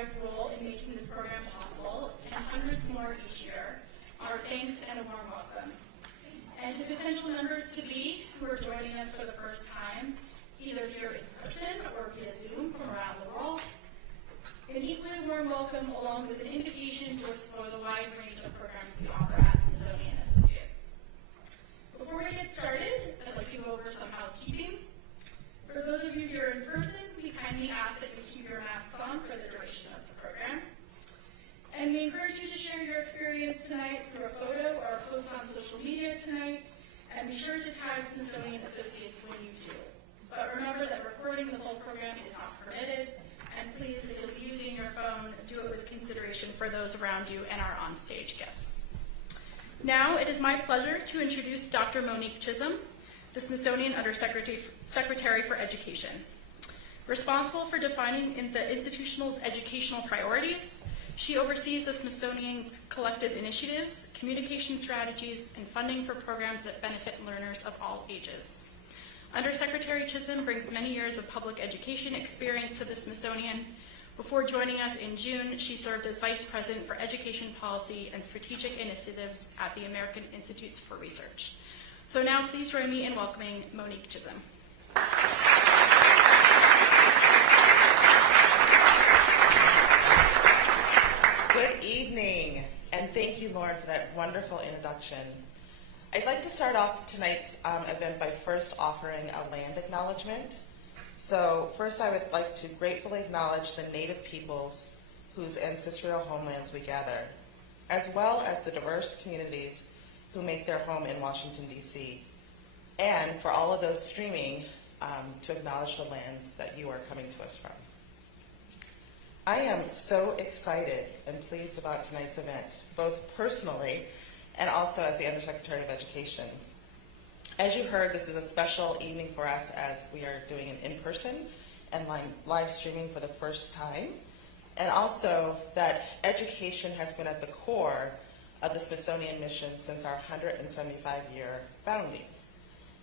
direct role in making this program possible, and hundreds more each year, our thanks and a warm welcome. And to potential members-to-be who are joining us for the first time, either here in person or via Zoom from around the world, an equally warm welcome along with an invitation to explore the wide range of programs we offer at Smithsonian Associates. Before we get started, I'd like to go over some housekeeping. For those of you here in person, we kindly ask that you keep your masks on for the duration of the program. And we encourage you to share your experience tonight through a photo or a post on social media tonight, and be sure to tag Smithsonian Associates when you do. But remember that recording the whole program is not permitted, and please, if you'll be using your phone, do it with consideration for those around you and our on-stage guests. Now, it is my pleasure to introduce Dr. Monique Chisholm, the Smithsonian Undersecretary for Education. Responsible for defining the institution's educational priorities, she oversees the Smithsonian's collective initiatives, communication strategies, and funding for programs that benefit learners of all ages. Undersecretary Chisholm brings many years of public education experience to the Smithsonian. Before joining us in June, she served as Vice President for Education Policy and Strategic Initiatives at the American Institutes for Research. So now please join me in welcoming Monique Chisholm. Good evening, and thank you, Lauren, for that wonderful introduction. I'd like to start off tonight's event by first offering a land acknowledgement. So first I would like to gratefully acknowledge the Native peoples whose ancestral homelands we gather, as well as the diverse communities who make their home in Washington, D.C., and for all of those streaming to acknowledge the lands that you are coming to us from. I am so excited and pleased about tonight's event, both personally and also as the Undersecretary of Education. As you heard, this is a special evening for us as we are doing an in-person and live streaming for the first time, and also that education has been at the core of the Smithsonian mission since our 175-year founding.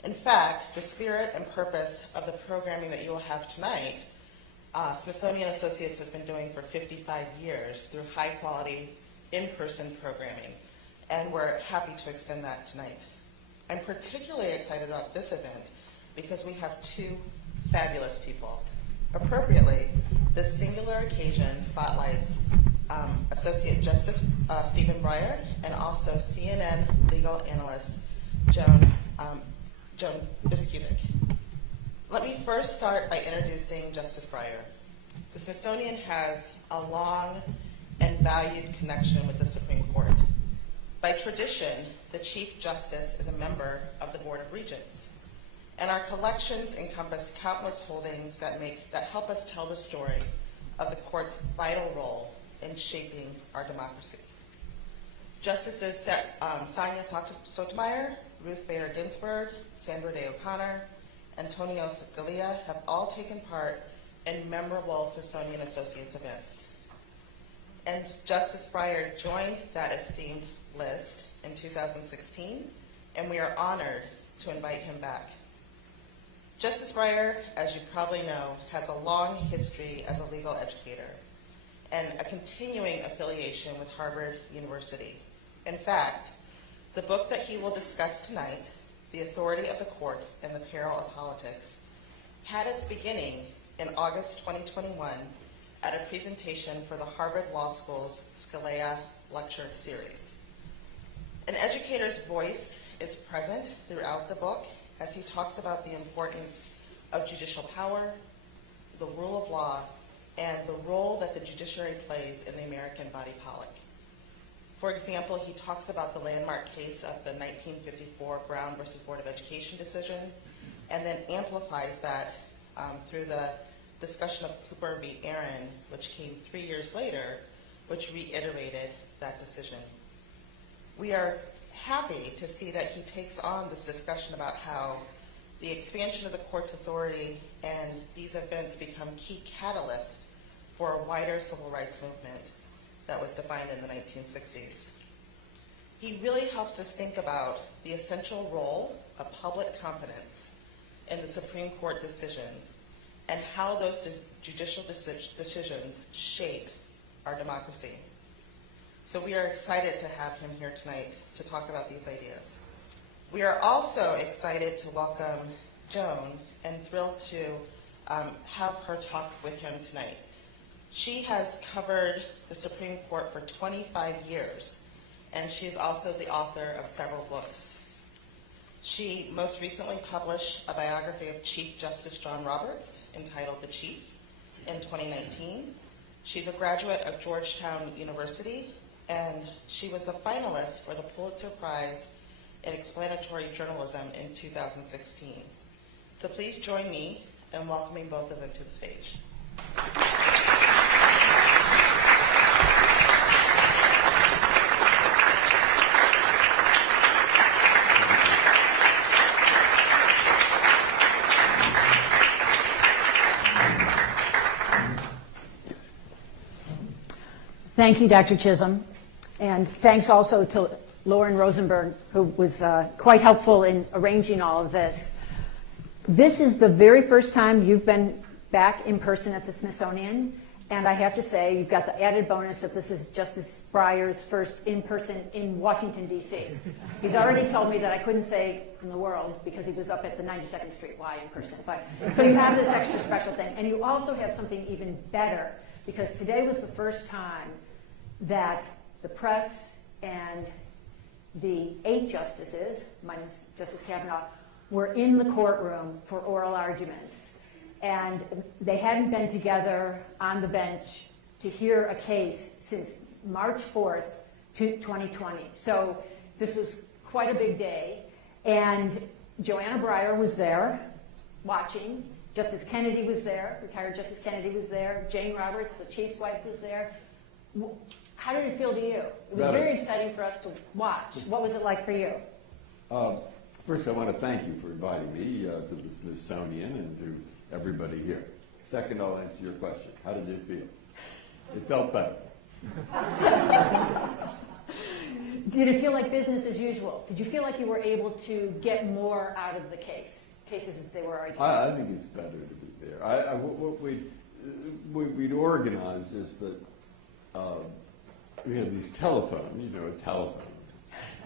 In fact, the spirit and purpose of the programming that you will have tonight, Smithsonian Associates has been doing for 55 years through high-quality, in-person programming, and we're happy to extend that tonight. I'm particularly excited about this event because we have two fabulous people. Appropriately, this singular occasion spotlights Associate Justice Stephen Breyer and also CNN legal analyst Joan Biskupic. Let me first start by introducing Justice Breyer. The Smithsonian has a long and valued connection with the Supreme Court. By tradition, the Chief Justice is a member of the Board of Regents, and our collections encompass countless holdings that help us tell the story of the court's vital role in shaping our democracy. Justices Sonia Sotomayor, Ruth Bader Ginsburg, Sandra Day O'Connor, Antonio Scalia have all taken part in memorable Smithsonian Associates events. And Justice Breyer joined that esteemed list in 2016, and we are honored to invite him back. Justice Breyer, as you probably know, has a long history as a legal educator and a continuing affiliation with Harvard University. In fact, the book that he will discuss tonight, The Authority of the Court and the Peril of Politics, had its beginning in August 2021 at a presentation for the Harvard Law School's Scalia Lecture Series. An educator's voice is present throughout the book as he talks about the importance of judicial power, the rule of law, and the role that the judiciary plays in the American body politic. For example, he talks about the landmark case of the 1954 Brown versus Board of Education decision, and then amplifies that through the discussion of Cooper v. Aaron, which came 3 years later, which reiterated that decision. We are happy to see that he takes on this discussion about how the expansion of the court's authority and these events become key catalysts for a wider civil rights movement that was defined in the 1960s. He really helps us think about the essential role of public confidence in the Supreme Court decisions and how those judicial decisions shape our democracy. So we are excited to have him here tonight to talk about these ideas. We are also excited to welcome Joan and thrilled to have her talk with him tonight. She has covered the Supreme Court for 25 years, and she is also the author of several books. She most recently published a biography of Chief Justice John Roberts entitled The Chief in 2019. She's a graduate of Georgetown University, and she was a finalist for the Pulitzer Prize in Explanatory Journalism in 2016. So please join me in welcoming both of them to the stage. Thank you, Dr. Chisholm, and thanks also to Lauren Rosenberg, who was quite helpful in arranging all of this. This is the very first time you've been back in person at the Smithsonian, and I have to say you've got the added bonus that this is Justice Breyer's first in-person in Washington, D.C. He's already told me that I couldn't say in the world because he was up at the 92nd Street Y in person. So you have this extra special thing, and you also have something even better, because today was the first time that the press and the 8 justices, minus Justice Kavanaugh, were in the courtroom for oral arguments. And they hadn't been together on the bench to hear a case since March 4th, 2020. So this was quite a big day. And Joanna Breyer was there watching. Justice Kennedy was there, retired Justice Kennedy was there. Jane Roberts, the chief's wife, was there. How did it feel to you? It was very exciting for us to watch. What was it like for you? First, I want to thank you for inviting me to the Smithsonian and to everybody here. Second, I'll answer your question. How did it feel? It felt better. Did it feel like business as usual? Did you feel like you were able to get more out of the cases as they were arguing? I think it's better to be there. What we'd organized is that we had these telephones, a telephone,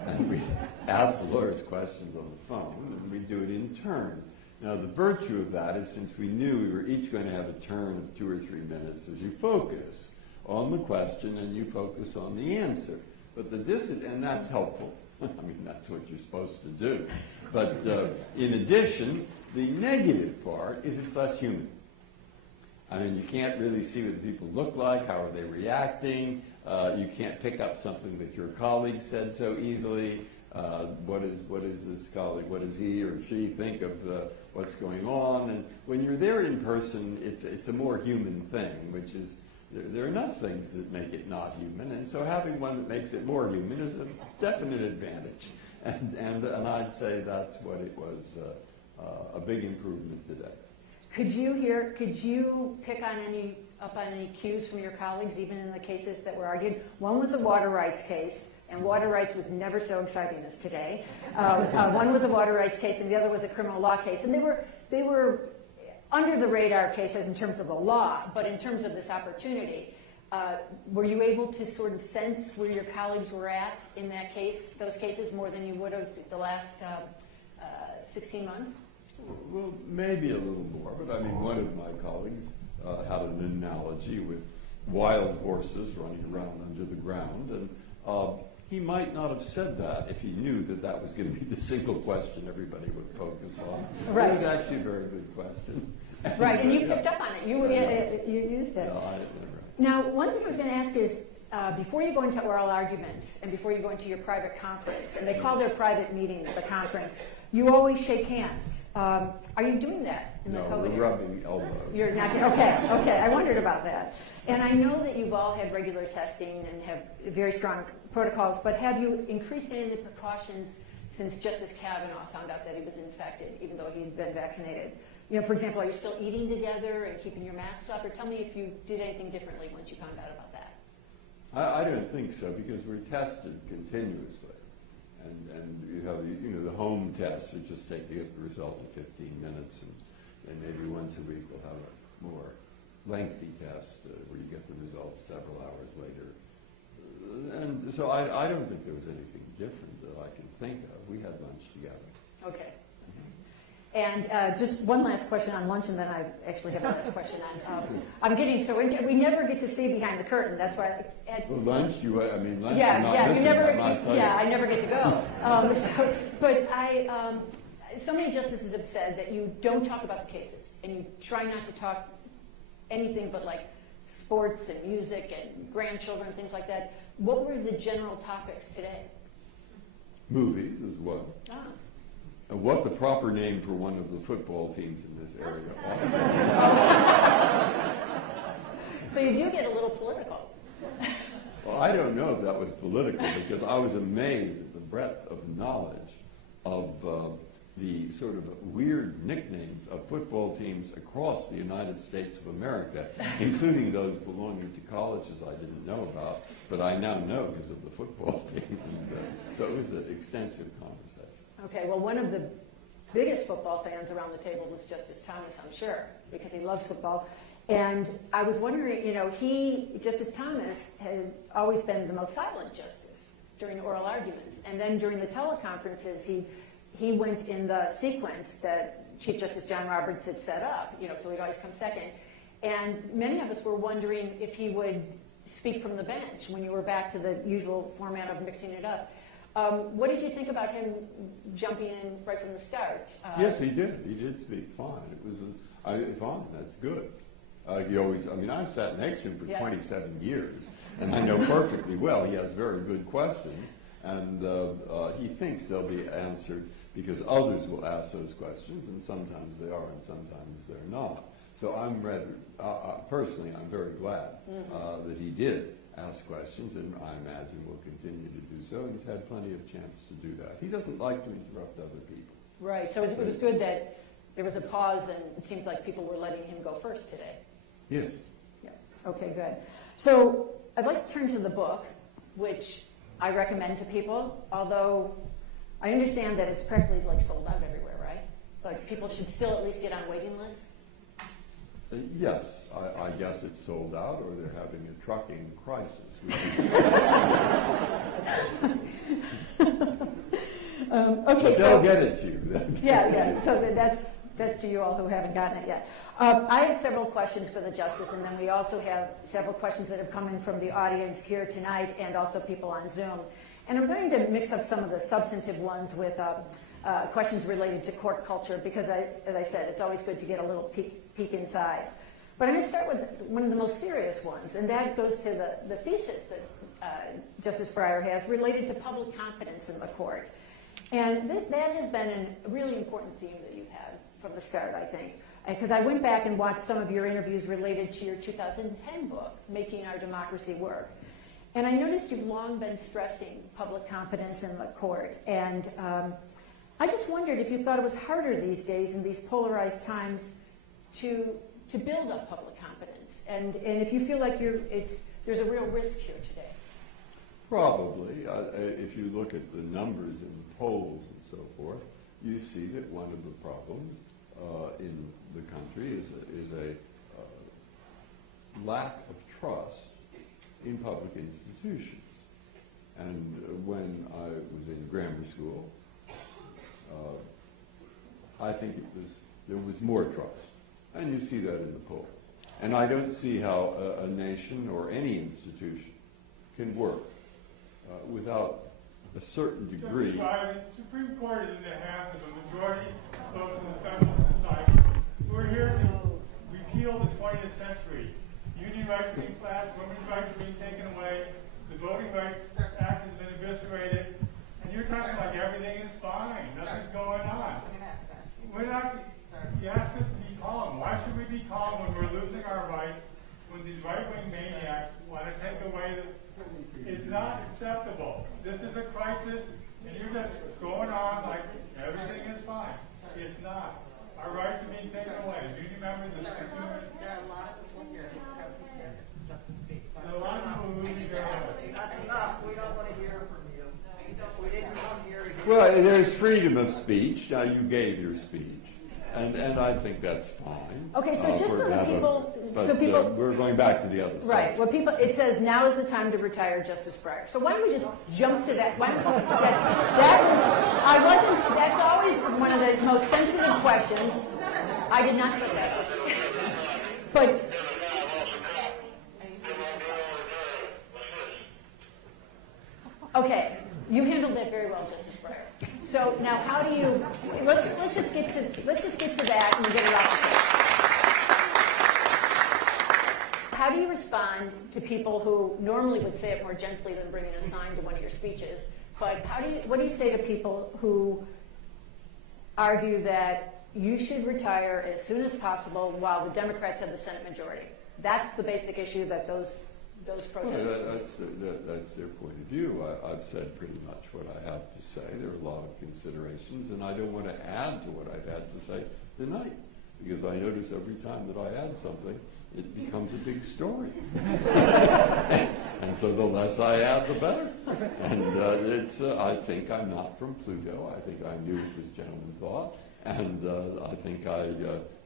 and we ask the lawyers questions on the phone, and we do it in turn. Now, the virtue of that is, since we knew we were each going to have a turn of 2 or 3 minutes, as you focus on the question and you focus on the answer. But and that's helpful. I mean, that's what you're supposed to do. But in addition, the negative part is it's less human. I mean, you can't really see what the people look like, how are they reacting. You can't pick up something that your colleague said so easily. What is this colleague, what does he or she think of what's going on? And when you're there in person, it's a more human thing, which is, there are enough things that make it not human, and so having one that makes it more human is a definite advantage. And I'd say that's what it was, a big improvement today. Could you pick up on any cues from your colleagues, even in the cases that were argued? One was a water rights case, and water rights was never so exciting as today. One was a water rights case, and the other was a criminal law case. And they were under the radar cases in terms of the law, but in terms of this opportunity, were you able to sort of sense where your colleagues were at in those cases, more than you would have the last 16 months? Well, maybe a little more, but I mean, one of my colleagues had an analogy with wild horses running around under the ground, and he might not have said that if he knew that was going to be the single question everybody would focus on. Right. It was actually a very good question. Right, and you picked up on it. You used it. No, Now, one thing I was going to ask is, before you go into oral arguments and before you go into your private conference, and they call their private meeting the conference, you always shake hands. Are you doing that in the COVID? No, we're rubbing elbows. You're not. Okay. I wondered about that. And I know that you've all had regular testing and have very strong protocols, but have you increased any of the precautions since Justice Kavanaugh found out that he was infected, even though he had been vaccinated? For example, are you still eating together and keeping your masks up? Or tell me if you did anything differently once you found out about that. I don't think so, because we're tested continuously. And you have, the home tests are just taking the result in 15 minutes, and maybe once a week we'll have a more lengthy test where you get the results several hours later. And so I don't think there was anything different that I can think of. We had lunch together. Okay. And just one last question on lunch, and then I actually have a last question on. I'm getting so into, we never get to see behind the curtain. That's why. Well, lunch? Lunch? Yeah, I'm not yeah. missing, You never. I I never get to go. So many justices have said that you don't talk about the cases, and you try not to talk anything but like sports and music and grandchildren and things like that. What were the general topics today? Movies as well. Ah. And what the proper name for one of the football teams in this area are. So you do get a little political. Well, I don't know if that was political, because I was amazed at the breadth of knowledge of the sort of weird nicknames of football teams across the United States of America, including those belonging to colleges I didn't know about, but I now know because of the football team. And, so it was an extensive conversation. Okay, well, one of the biggest football fans around the table was Justice Thomas, I'm sure, because he loves football. And I was wondering, Justice Thomas had always been the most silent justice during oral arguments. And then during the teleconferences, he went in the sequence that Chief Justice John Roberts had set up, so he'd always come second. And many of us were wondering if he would speak from the bench when you were back to the usual format of mixing it up. What did you think about him jumping in right from the start? Yes, he did. He did speak fine. It was fine. That's good. I've sat next to him for 27 years, and I know perfectly well he has very good questions, and he thinks they'll be answered because others will ask those questions, and sometimes they are, and sometimes they're not. So personally, I'm very glad that he did ask questions, and I imagine will continue to do so, and he's had plenty of chance to do that. He doesn't like to interrupt other people. Right, so it was good that there was a pause, and it seems like people were letting him go first today. Yes. Yeah. Okay, good. So I'd like to turn to the book, which I recommend to people, although I understand that it's practically like sold out everywhere, right? But people should still at least get on waiting lists. Yes, I guess it's sold out, or they're having a trucking crisis. Okay, but they'll get it to you. Yeah. So that's to you all who haven't gotten it yet. I have several questions for the justice, and then we also have several questions that have come in from the audience here tonight, and also people on Zoom. And I'm going to mix up some of the substantive ones with questions related to court culture, because as I said, it's always good to get a little peek inside. But I'm going to start with one of the most serious ones, and that goes to the thesis that Justice Breyer has related to public confidence in the court. And that has been a really important theme that you've had from the start, I think. Because I went back and watched some of your interviews related to your 2010 book, Making Our Democracy Work. And I noticed you've long been stressing public confidence in the court. And I just wondered if you thought it was harder these days in these polarized times to build up public confidence. And if you feel like there's a real risk here today. Probably. If you look at the numbers in the polls and so forth, you see that one of the problems in the country is a lack of trust in public institutions. And when I was in grammar school, I think there was more trust. And you see that in the polls. And I don't see how a nation or any institution can work without a certain degree. The Supreme Court is in the hands of a majority of those in the Federalist Society who are here to repeal the 20th century. Union rights being slashed, women's rights are being taken away, the Voting Rights Act has been eviscerated, and you're talking like everything is fine, nothing's going on. We're not, you ask us to be calm. Why should we be calm when we're losing our rights, when these right-wing maniacs want to take away the... It's not acceptable. This is a crisis, and you're just going on like everything is fine. It's not. Our rights are being taken away. Do you remember the consumers? There are a lot of people here who have to hear Justice speak. There are a lot of people who losing their rights. That's enough. We don't want to hear from you. We didn't come here to hear. Well, there's freedom of speech. Now, you gave your speech. And I think that's fine. Okay, so just so the people But So people- we're going back to the other side. Right. Well, people, it says now is the time to retire Justice Breyer. So why don't we just jump to that? Why don't, that's always one of the most sensitive questions. I did not say that. But, okay, you handled that very well, Justice Breyer. So now how do you, let's just get to that and get it off the table. How do you respond to people who normally would say it more gently than bringing a sign to one of your speeches? But what do you say to people who argue that you should retire as soon as possible while the Democrats have the Senate majority? That's the basic issue that those protesters. Well, that's their point of view. I've said pretty much what I have to say. There are a lot of considerations, and I don't want to add to what I've had to say tonight, because I notice every time that I add something, it becomes a big story. And so the less I add, the better. And I think I'm not from Pluto. I think I knew what this gentleman thought. And I think I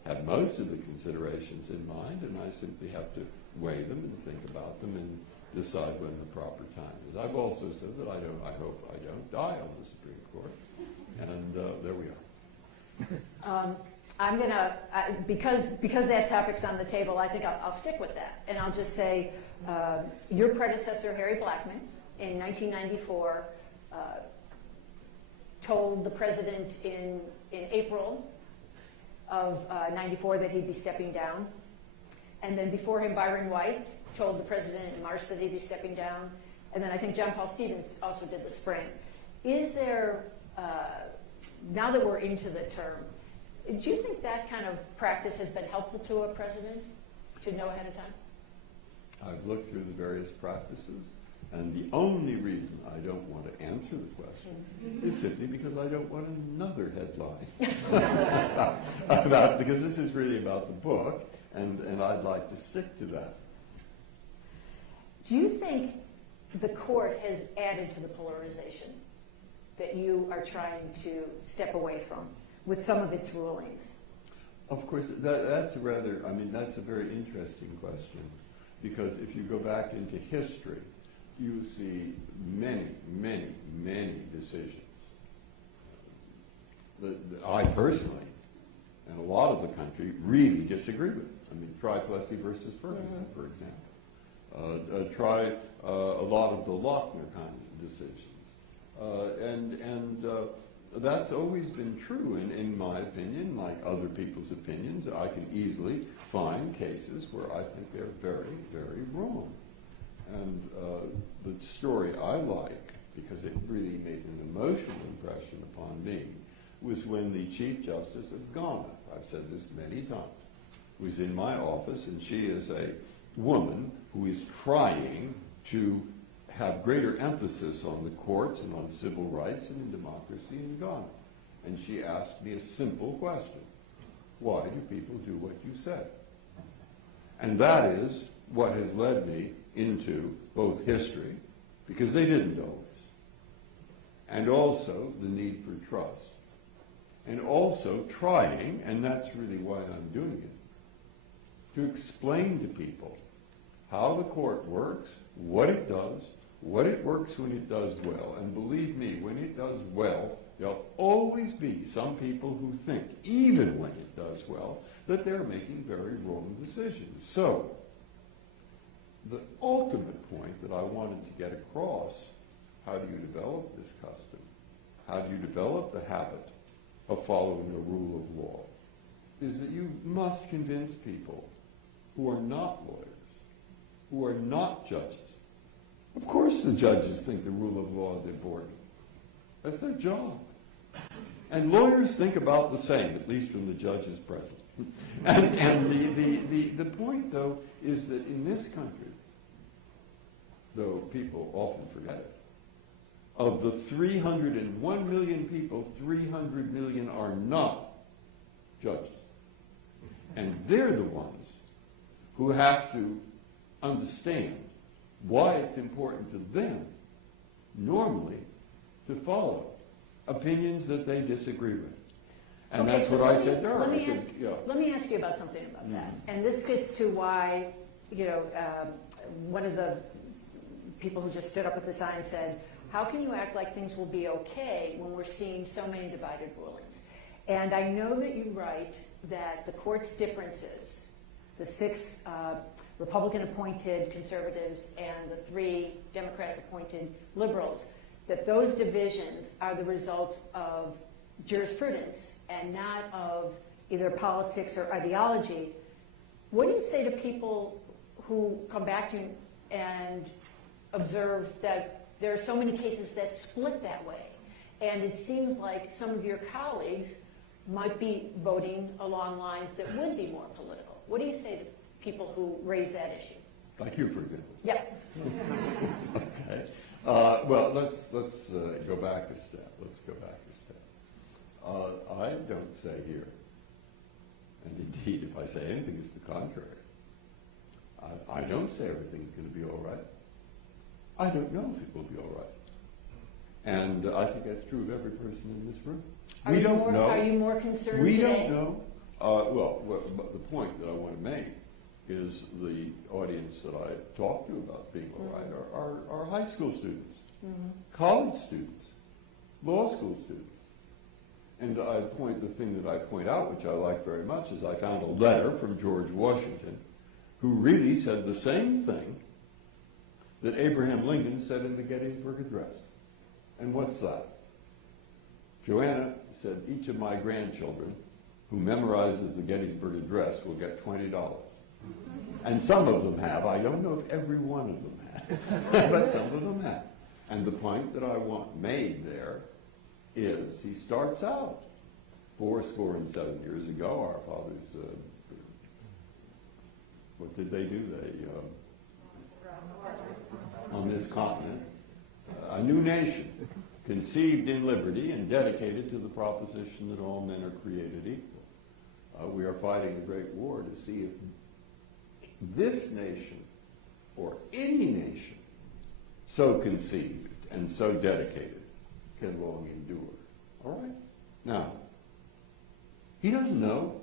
have most of the considerations in mind, and I simply have to weigh them and think about them and decide when the proper time is. I've also said that I hope I don't die on the Supreme Court. And there we are. I'm going to, because that topic's on the table, I think I'll stick with that. And I'll just say, your predecessor, Harry Blackmun, in 1994, told the president in April of 94 that he'd be stepping down. And then before him, Byron White told the president in March that he'd be stepping down. And then I think John Paul Stevens also did the spring. Is there, now that we're into the term, do you think that kind of practice has been helpful to a president to know ahead of time? I've looked through the various practices, and the only reason I don't want to answer the question is simply because I don't want another headline because this is really about the book, and I'd like to stick to that. Do you think the court has added to the polarization that you are trying to step away from with some of its rulings? Of course, that's a very interesting question, because if you go back into history, you see many, many, many decisions that I personally, and a lot of the country, really disagree with. I mean, try Plessy versus Ferguson, for example. Try a lot of the Lochner kind of decisions. And that's always been true, in my opinion, like other people's opinions. I can easily find cases where I think they're very, very wrong. And the story I like, because it really made an emotional impression upon me, was when the Chief Justice of Ghana, I've said this many times, was in my office, and she is a woman who is trying to have greater emphasis on the courts and on civil rights and in democracy in Ghana. And she asked me a simple question: why do people do what you said? And that is what has led me into both history, because they didn't always, and also the need for trust, and also trying, and that's really why I'm doing it, to explain to people how the court works, what it does, what it works when it does well. And believe me, when it does well, there'll always be some people who think, even when it does well, that they're making very wrong decisions. So, the ultimate point that I wanted to get across, how do you develop this custom? How do you develop the habit of following the rule of law? Is that you must convince people who are not lawyers, who are not judges. Of course the judges think the rule of law is important. That's their job. And lawyers think about the same, at least when the judge is present. And the point, though, is that in this country, though people often forget it, of the 301 million people, 300 million are not judges. And they're the ones who have to understand why it's important to them, normally, to follow opinions that they disagree with. And Okay, that's so what I said to her. Let I me said, ask, yeah. let me ask you about something about that. And this gets to why, one of the people who just stood up at the sign said, how can you act like things will be okay when we're seeing so many divided rulings? And I know that you write that the court's differences, the 6 Republican-appointed conservatives and the 3 Democratic-appointed liberals, that those divisions are the result of jurisprudence and not of either politics or ideology. What do you say to people who come back to you and observe that there are so many cases that split that way? And it seems like some of your colleagues might be voting along lines that would be more political. What do you say to people who raise that issue? Like you, for example. Yeah. Okay. Well, let's go back a step. Let's go back a step. I don't say here, and indeed, if I say anything, it's the contrary. I don't say everything's going to be all right. I don't know if it will be all right. And I think that's true of every person in this room. We don't know. Are you more concerned We today? don't know. But the point that I want to make is the audience that I talk to about being all right are high school students, college students, law school students. And the thing that I point out, which I like very much, is I found a letter from George Washington who really said the same thing that Abraham Lincoln said in the Gettysburg Address. And what's that? Joanna said, each of my grandchildren who memorizes the Gettysburg Address will get $20. And some of them have. I don't know if every one of them has, but some of them have. And the point that I want made there is he starts out 77 years ago, our fathers, what did they do? They, on this continent, a new nation, conceived in liberty and dedicated to the proposition that all men are created equal. We are fighting a great war to see if this nation, or any nation, so conceived and so dedicated, can long endure. All right? Now, he doesn't know.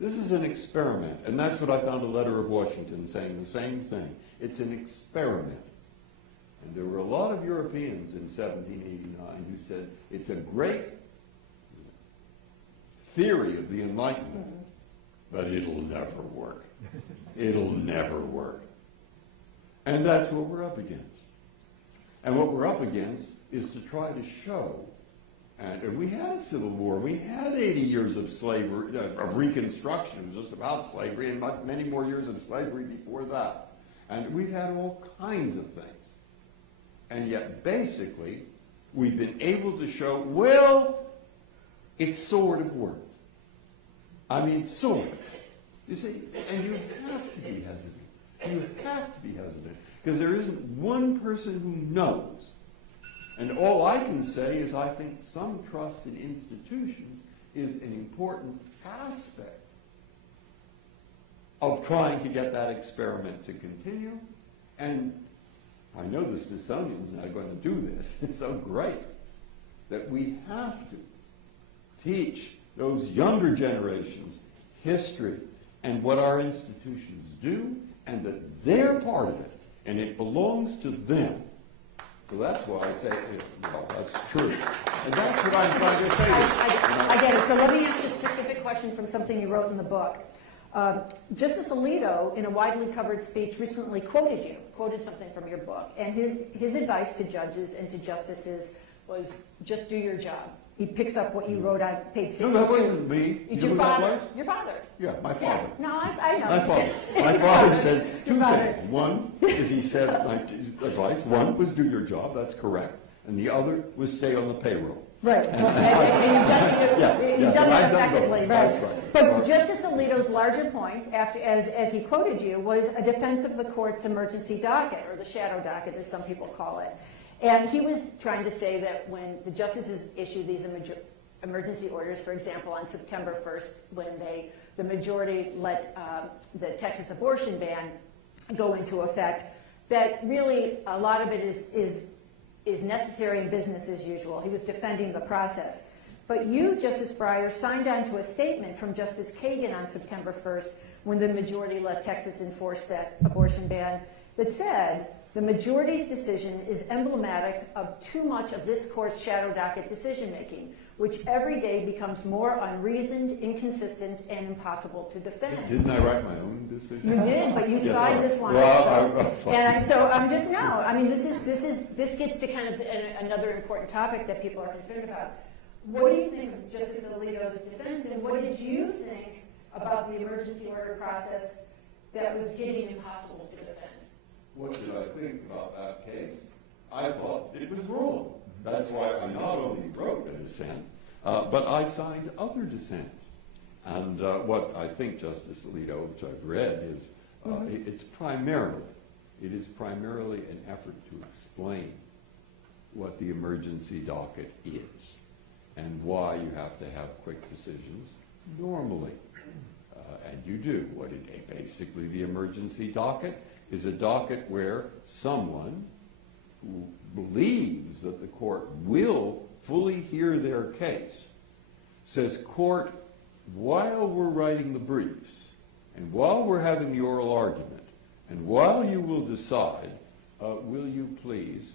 This is an experiment, and that's what I found a letter of Washington saying the same thing. It's an experiment. And there were a lot of Europeans in 1789 who said it's a great theory of the Enlightenment, but it'll never work. It'll never work. And that's what we're up against. And what we're up against is to try to show, and we had a civil war, we had 80 years of slavery, of Reconstruction, it was just about slavery, and many more years of slavery before that. And we've had all kinds of things. And yet, basically, we've been able to show, well, it sort of worked. I mean, sort of. You see, and you have to be hesitant. You have to be hesitant. Because there isn't one person who knows. And all I can say is I think some trust in institutions is an important aspect of trying to get that experiment to continue. And I know the Smithsonian is now going to do this. It's so great that we have to teach those younger generations history and what our institutions do, and that they're part of it, and it belongs to them. So that's why I say, well, that's true. And that's what I'm trying to say. I get it. So let me ask you a specific question from something you wrote in the book. Justice Alito, in a widely covered speech, recently quoted something from your book. And his advice to judges and to justices was, just do your job. He picks up what you wrote on page 62. No, that wasn't me. It's You your know who that father. was? Your father. Yeah, my father. Yeah. No, I know. My father. My father said Your two father. things. One is he said, my advice, one was do your job, that's correct. And the other was stay on the payroll. Right. And you've done that effectively. Right. That's right. But Justice Alito's larger point, as he quoted you, was a defense of the court's emergency docket, or the shadow docket, as some people call it. And he was trying to say that when the justices issue these emergency orders, for example, on September 1st, when the majority let the Texas abortion ban go into effect, that really a lot of it is necessary and business as usual. He was defending the process. But you, Justice Breyer, signed on to a statement from Justice Kagan on September 1st when the majority let Texas enforce that abortion ban that said, the majority's decision is emblematic of too much of this court's shadow docket decision-making, which every day becomes more unreasoned, inconsistent, and impossible to defend. Didn't I write my own decision? You did, but you Yes, signed this one well, also. And so I'm just now, I mean, this gets to kind of another important topic that people are concerned about. What do you think of Justice Alito's defense, and what did you think about the emergency order process that was getting impossible to defend? What did I think about that case? I thought it was wrong. That's why I not only wrote a dissent, but I signed other dissents. And what I think, Justice Alito, which I've read, is it is primarily an effort to explain what the emergency docket is and why you have to have quick decisions normally. And you do. Basically, the emergency docket is a docket where someone who believes that the court will fully hear their case says, court, while we're writing the briefs, and while we're having the oral argument, and while you will decide, will you please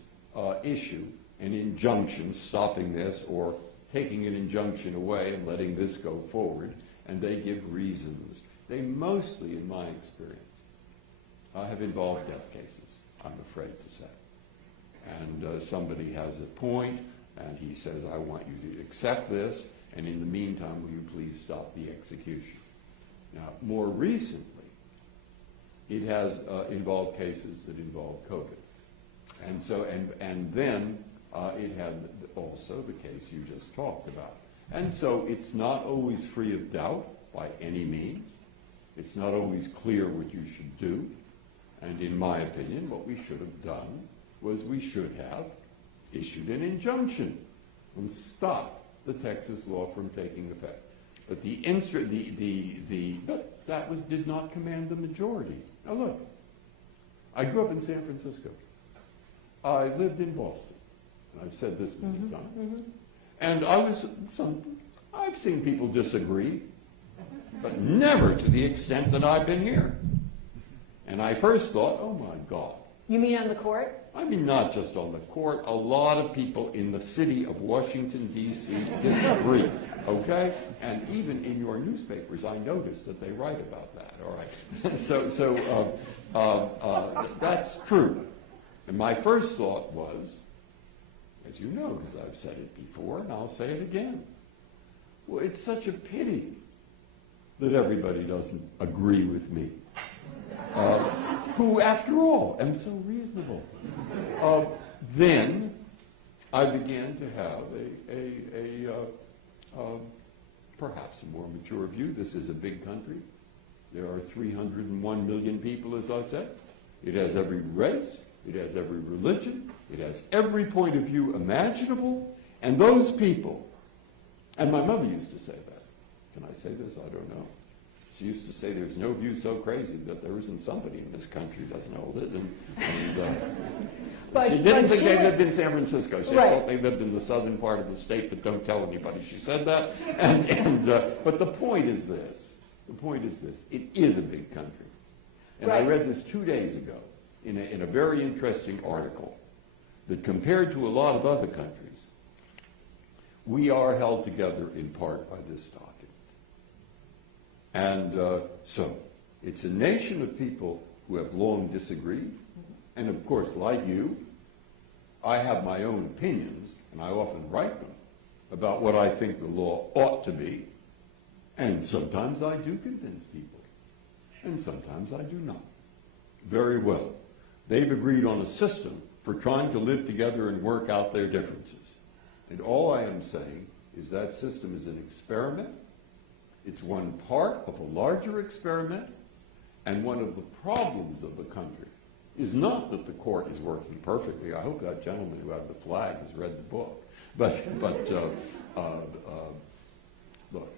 issue an injunction stopping this or taking an injunction away and letting this go forward, and they give reasons. They mostly, in my experience, have involved death cases, I'm afraid to say. And somebody has a point, and he says, I want you to accept this, and in the meantime, will you please stop the execution? Now, more recently, it has involved cases that involve COVID. And so, and then it had also the case you just talked about. And so it's not always free of doubt by any means. It's not always clear what you should do. And in my opinion, what we should have done was we should have issued an injunction and stopped the Texas law from taking effect. But that did not command the majority. Now look, I grew up in San Francisco. I lived in Boston. And I've said this many times. And I've seen people disagree, but never to the extent that I've been here. And I first thought, oh my God. You mean on the court? I mean, not just on the court. A lot of people in the city of Washington, D.C. disagree, okay? And even in your newspapers, I noticed that they write about that, all right? So that's true. And my first thought was, as you know, because I've said it before, and I'll say it again, well, it's such a pity that everybody doesn't agree with me. Who, after all, am so reasonable. Then I began to have perhaps a more mature view. This is a big country. There are 301 million people, as I said. It has every race. It has every religion. It has every point of view imaginable. And those people, and my mother used to say that. Can I say this? I don't know. She used to say there's no view so crazy that there isn't somebody in this country who doesn't hold it. She didn't think they lived in San Francisco. She thought they lived in the southern part of the state, but don't tell anybody she said that. But the point is this. The point is this. It is a big country. And I read this 2 days ago in a very interesting article that compared to a lot of other countries, we are held together in part by this document. And so it's a nation of people who have long disagreed. And of course, like you, I have my own opinions, and I often write them, about what I think the law ought to be. And sometimes I do convince people, and sometimes I do not. Very well. They've agreed on a system for trying to live together and work out their differences. And all I am saying is that system is an experiment. It's one part of a larger experiment, and one of the problems of the country is not that the court is working perfectly. I hope that gentleman who had the flag has read the book. But look,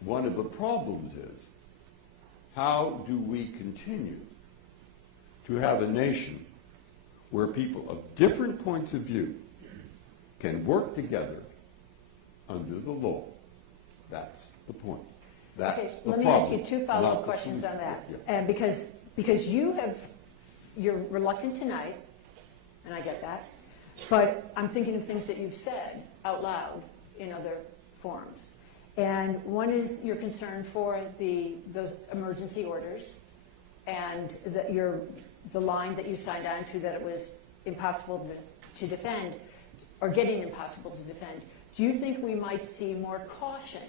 one of the problems is, how do we continue to have a nation where people of different points of view can work together under the law. That's the point. That's Okay, the let me problem, ask you two follow-up not the questions on solution. that. Yeah. And because you're reluctant tonight, and I get that, but I'm thinking of things that you've said out loud in other forums. And one is your concern for those emergency orders and the line that you signed on to that it was impossible to defend, or getting impossible to defend. Do you think we might see more caution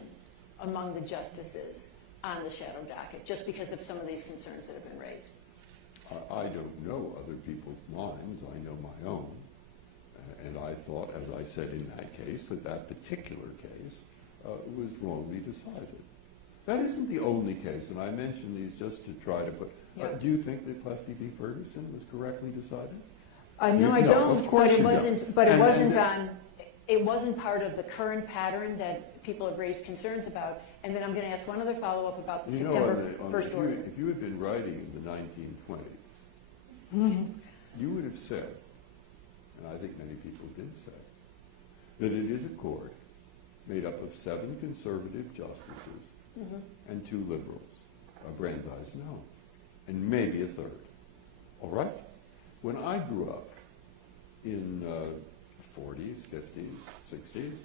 among the justices on the shadow docket, just because of some of these concerns that have been raised? I don't know other people's minds. I know my own. And I thought, as I said in that case, that particular case was wrongly decided. That isn't the only case, and I mention these just to try to put... do you think that Plessy v. Ferguson was correctly decided? No, I No, don't. of course But it you wasn't. don't. But it And wasn't then- on. It wasn't part of the current pattern that people have raised concerns about. And then I'm going to ask one other follow-up about the September 1st order. If you had been writing in the 1920s, you would have said, and I think many people did say, that it is a court made up of 7 conservative justices and 2 liberals, Brandeis and Owens, and maybe a third. All right? When I grew up in 40s, 50s, 60s,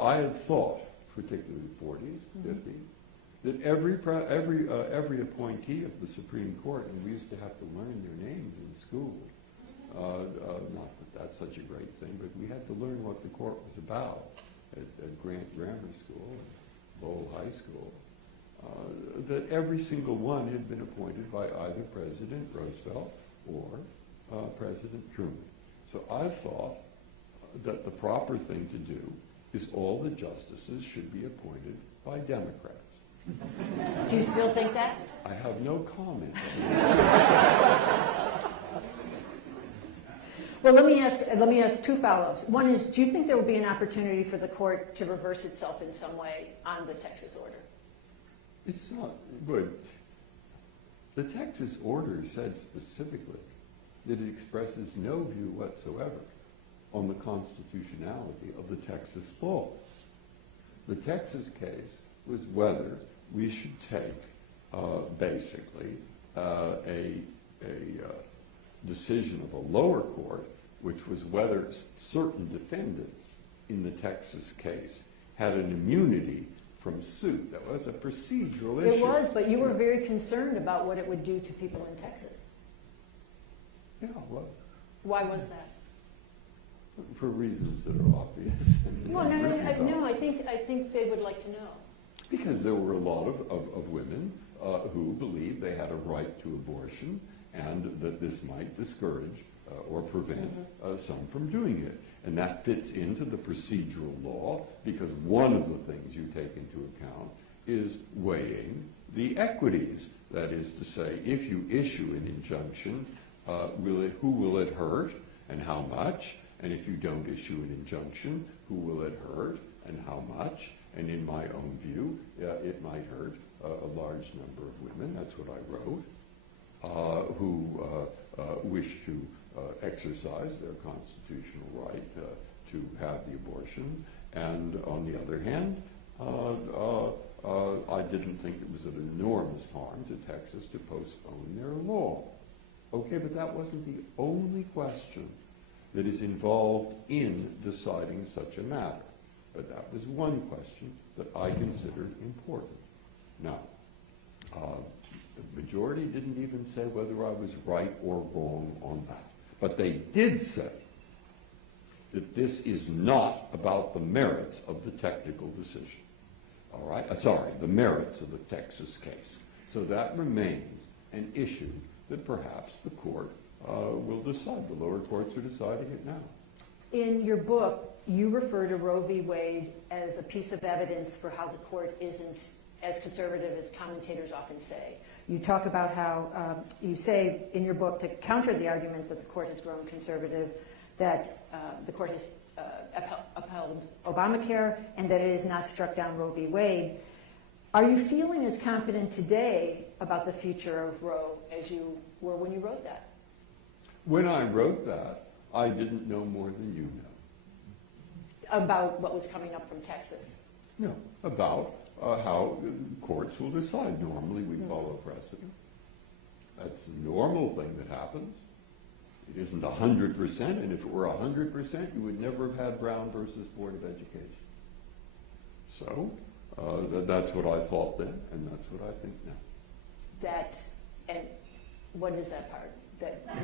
I had thought, particularly 40s, 50s, that every appointee of the Supreme Court, and we used to have to learn their names in school, not that that's such a great thing, but we had to learn what the court was about at Grant Grammar School and Lowell High School, that every single one had been appointed by either President Roosevelt or President Truman. So I thought that the proper thing to do is all the justices should be appointed by Democrats. Do you still think that? I have no comment. Well, let me ask 2 follow-ups. One is, do you think there will be an opportunity for the court to reverse itself in some way on the Texas order? It's not good. The Texas order said specifically that it expresses no view whatsoever on the constitutionality of the Texas law. The Texas case was whether we should take basically a decision of a lower court, which was whether certain defendants in the Texas case had an immunity from suit. That was a procedural issue. It was, but you were very concerned about what it would do to people in Texas. Yeah, well, Why was that? for reasons that are obvious. Well, no, I think they would like to know. Because there were a lot of women who believed they had a right to abortion and that this might discourage or prevent some from doing it. And that fits into the procedural law because one of the things you take into account is weighing the equities. That is to say, if you issue an injunction, who will it hurt and how much? And if you don't issue an injunction, who will it hurt and how much? And in my own view, it might hurt a large number of women, that's what I wrote, who wish to exercise their constitutional right to have the abortion. And on the other hand, I didn't think it was an enormous harm to Texas to postpone their law. Okay, but that wasn't the only question that is involved in deciding such a matter. But that was one question that I considered important. Now, the majority didn't even say whether I was right or wrong on that. But they did say that this is not about the merits of the technical decision. All right? Sorry, the merits of the Texas case. So that remains an issue that perhaps the court will decide. The lower courts are deciding it now. In your book, you refer to Roe v. Wade as a piece of evidence for how the court isn't as conservative as commentators often say. You talk about how, you say in your book, to counter the argument that the court has grown conservative, that the court has upheld Obamacare and that it has not struck down Roe v. Wade. Are you feeling as confident today about the future of Roe as you were when you wrote that? When I wrote that, I didn't know more than you know. about what was coming up from Texas. No, about how courts will decide. Normally we follow precedent. That's the normal thing that happens. It isn't 100%, and if it were 100%, you would never have had Brown versus Board of Education. So that's what I thought then, and that's what I think now. And what is that part?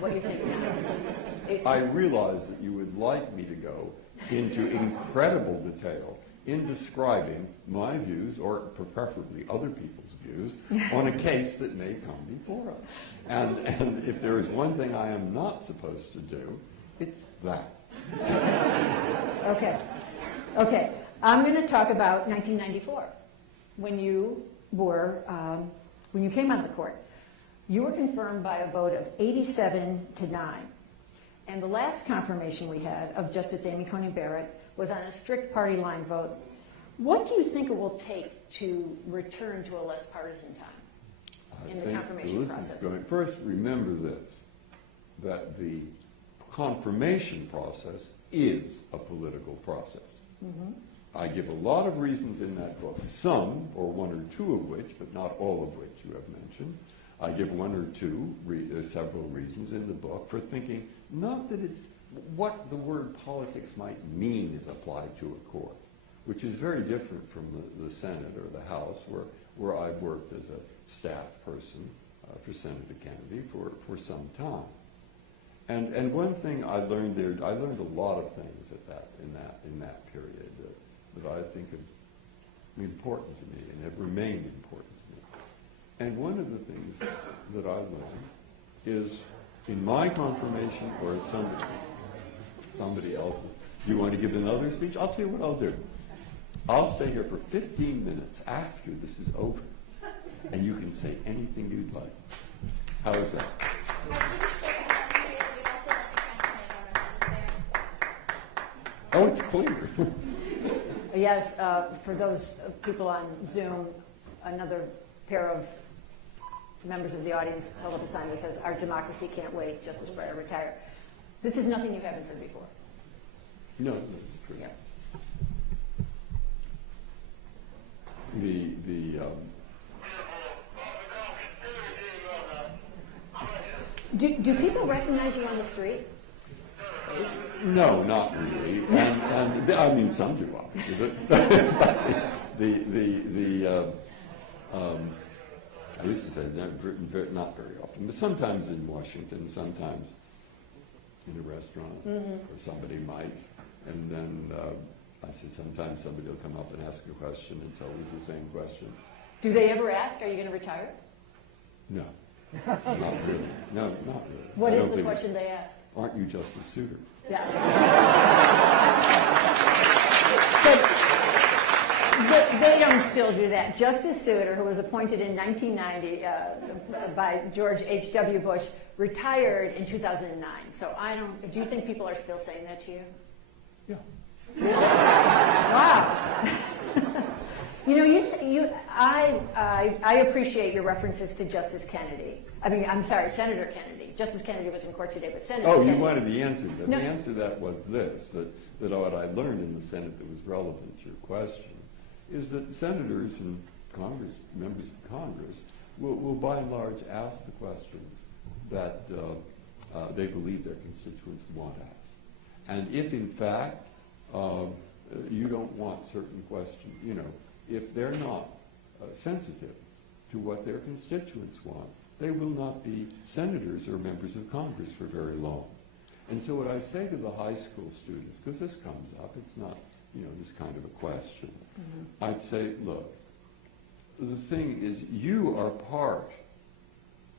What you think now? I realize that you would like me to go into incredible detail in describing my views, or preferably other people's views, on a case that may come before us. And if there is one thing I am not supposed to do, it's that. Okay. I'm going to talk about 1994, when you came on the court. You were confirmed by a vote of 87-9. And the last confirmation we had of Justice Amy Coney Barrett was on a strict party line vote. What do you think it will take to return to a less partisan time in the confirmation process? First, remember this, that the confirmation process is a political process. Mm-hmm. I give a lot of reasons in that book, some, or one or two of which, but not all of which you have mentioned. I give one or two, several reasons in the book for thinking not that it's what the word politics might mean is applied to a court, which is very different from the Senate or the House, where I've worked as a staff person for Senator Kennedy for some time. And one thing I learned there, I learned a lot of things in that period that I think have been important to me and have remained important to me. And one of the things that I learned is in my confirmation, or somebody else, do you want to give another speech? I'll tell you what I'll do. I'll stay here for 15 minutes after this is over, and you can say anything you'd like. How is that? Oh, it's clear. Yes, for those people on Zoom, another pair of members of the audience held up a sign that says, "Our democracy can't wait, Justice Breyer, retire." This is nothing you haven't heard before. No, that's true. Yeah. Do people recognize you on the street? No, not really. And I mean, some do, obviously, but I used to say not very often, but sometimes in Washington, sometimes in a restaurant, or somebody might. And then I said sometimes somebody will come up and ask a question. It's always the same question. Do they ever ask, "Are you going to retire?" No, not really. No, not really. What is the question they ask? Aren't you Justice Souter? Yeah. But they don't still do that. Justice Souter, who was appointed in 1990 by George H.W. Bush, retired in 2009. So do you think people are still saying that to you? Yeah. Wow. I appreciate your references to Justice Kennedy. Senator Kennedy. Justice Kennedy was in court today, but Senator Kennedy. You wanted the answer. No. The answer to that was this, that what I learned in the Senate that was relevant to your question is that senators and Congress, members of Congress, will by and large ask the questions that they believe their constituents want asked. And if in fact you don't want certain questions, if they're not sensitive to what their constituents want, they will not be senators or members of Congress for very long. And so what I say to the high school students, because this comes up, it's not, this kind of a question, I'd say, look, the thing is you are part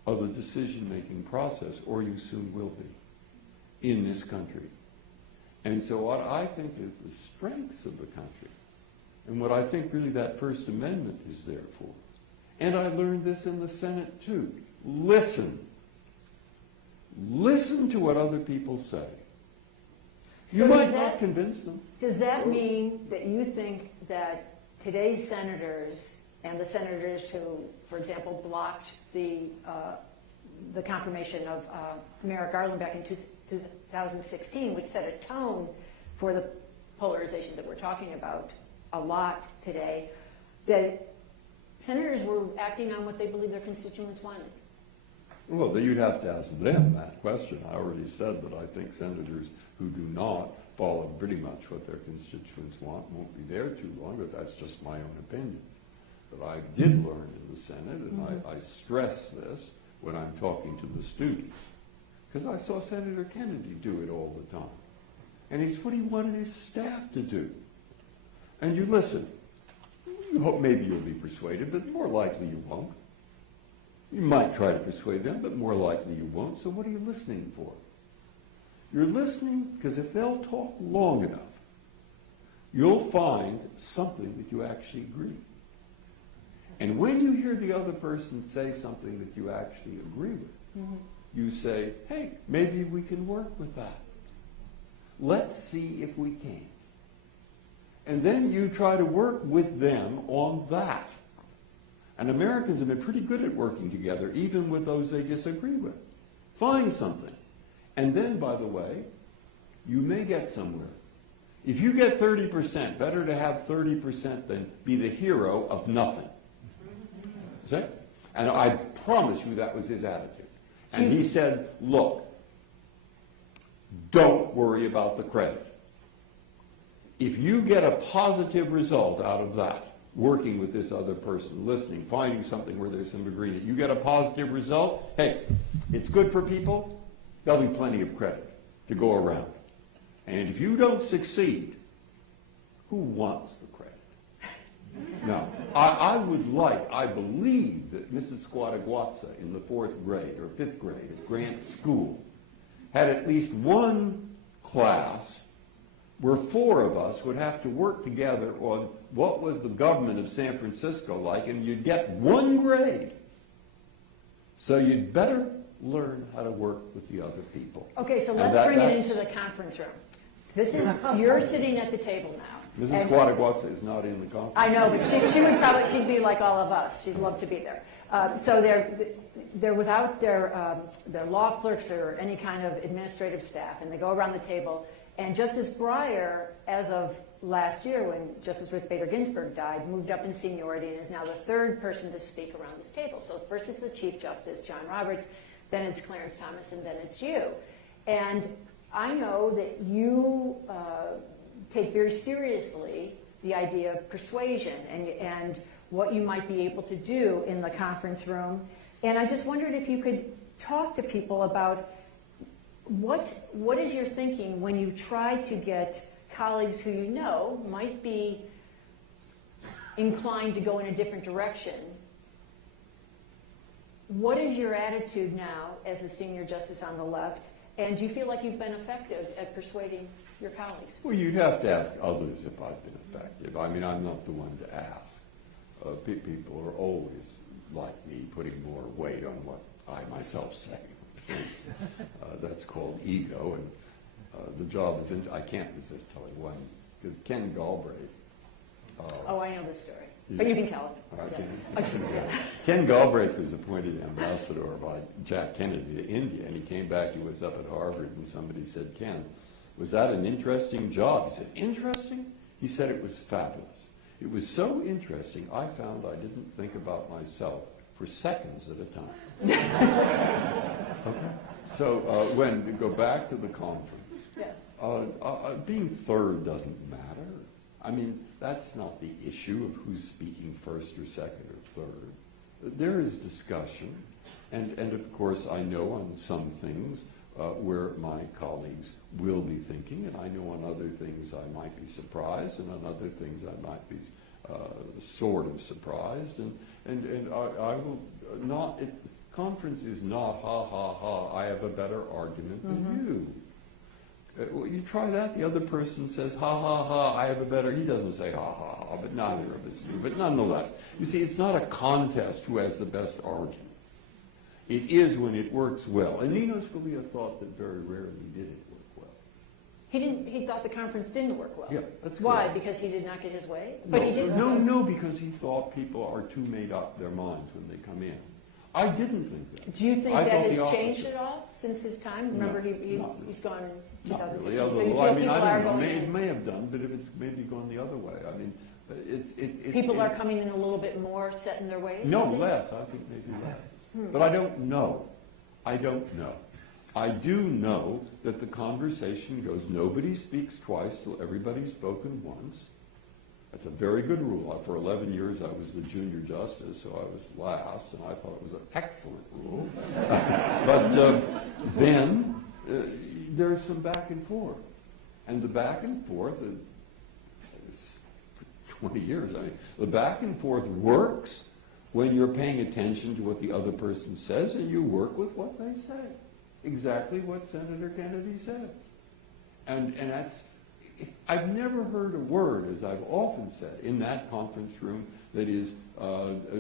of the decision-making process, or you soon will be, in this country. And so what I think is the strengths of the country, and what I think really that First Amendment is there for, and I learned this in the Senate too, listen to what other people say. So you might not convince them. Does that mean that you think that today's senators and the senators who, for example, blocked the confirmation of Merrick Garland back in 2016, which set a tone for the polarization that we're talking about a lot today, that senators were acting on what they believe their constituents wanted. Well, you'd have to ask them that question. I already said that I think senators who do not follow pretty much what their constituents want won't be there too long, but that's just my own opinion. But I did learn in the Senate, and I stress this when I'm talking to the students, because I saw Senator Kennedy do it all the time. And it's what he wanted his staff to do. And you listen. You hope maybe you'll be persuaded, but more likely you won't. You might try to persuade them, but more likely you won't. So what are you listening for? You're listening because if they'll talk long enough, you'll find something that you actually agree. And when you hear the other person say something that you actually agree with, you say, hey, maybe we can work with that. Let's see if we can. And then you try to work with them on that. And Americans have been pretty good at working together, even with those they disagree with. Find something. And then, by the way, you may get somewhere. If you get 30%, better to have 30% than be the hero of nothing. See? And I promise you that was his attitude. And he said, look, don't worry about the credit. If you get a positive result out of that, working with this other person, listening, finding something where there's some agreement, you get a positive result, hey, it's good for people, there'll be plenty of credit to go around. And if you don't succeed, who wants the credit? Now, I believe that Mrs. Squataguatsa in the 4th grade or 5th grade at Grant School had at least one class where 4 of us would have to work together on what was the government of San Francisco like, and you'd get 1 grade. So you'd better learn how to work with the other people. Okay, so let's bring it into the conference room. This is, you're sitting at the table now. Mrs. Squataguatsa is not in the conference. I know, but she would probably, she'd be like all of us. She'd love to be there. So they're without their law clerks or any kind of administrative staff, and they go around the table. And Justice Breyer, as of last year, when Justice Ruth Bader Ginsburg died, moved up in seniority and is now the 3rd person to speak around this table. So first is the Chief Justice, John Roberts, then it's Clarence Thomas, and then it's you. And I know that you take very seriously the idea of persuasion and what you might be able to do in the conference room. And I just wondered if you could talk to people about what is your thinking when you try to get colleagues who you know might be inclined to go in a different direction. What is your attitude now as a senior justice on the left? And do you feel like you've been effective at persuading your colleagues? Well, you'd have to ask others if I've been effective. I mean, I'm not the one to ask. People are always, like me, putting more weight on what I myself say. That's called ego, and the job is, I can't resist telling one, because Ken Galbraith. Oh, I know this story, but you can tell it. Ken Galbraith was appointed ambassador by Jack Kennedy to India, and he came back, he was up at Harvard, and somebody said, Ken, was that an interesting job? He said, interesting? He said it was fabulous. It was so interesting, I found I didn't think about myself for seconds at a time. Okay. So when we go back to the conference, being 3rd doesn't matter. I mean, that's not the issue of who's speaking 1st or 2nd or 3rd. There is discussion, and of course I know on some things where my colleagues will be thinking, and I know on other things I might be surprised, and on other things I might be sort of surprised, and I will not. Conference is not ha ha ha. I have a better argument than you. Well, you try that. The other person says ha ha ha. I have a better. He doesn't say ha ha ha, but neither of us do. But nonetheless, you see, it's not a contest who has the best argument. It is when it works well. And Nino Scalia thought that very rarely did it work well. He didn't. He thought the conference didn't work well. Yeah, that's why? correct. Because he did not get his way. No, But he didn't. No, because he thought people are too made up their minds when they come in. I didn't think that. Do you think I that thought the has opposite. changed at all since his time? Remember, No, he's gone in Not 2016. really, So you although, feel I mean, people I are don't know, going it in? may have done, but if it's maybe gone the other way, I mean, it's... People are coming in a little bit more set in their ways? No, you think? less, I think maybe less. But I don't know. I don't know. I do know that the conversation goes, nobody speaks twice till everybody's spoken once. That's a very good rule. For 11 years I was the junior justice, so I was last, and I thought it was an excellent rule. But then there's some back and forth. And the back and forth, it's 20 years, I mean, the back and forth works when you're paying attention to what the other person says and you work with what they say. Exactly what Senator Kennedy said. And that's, I've never heard a word, as I've often said, in that conference room that is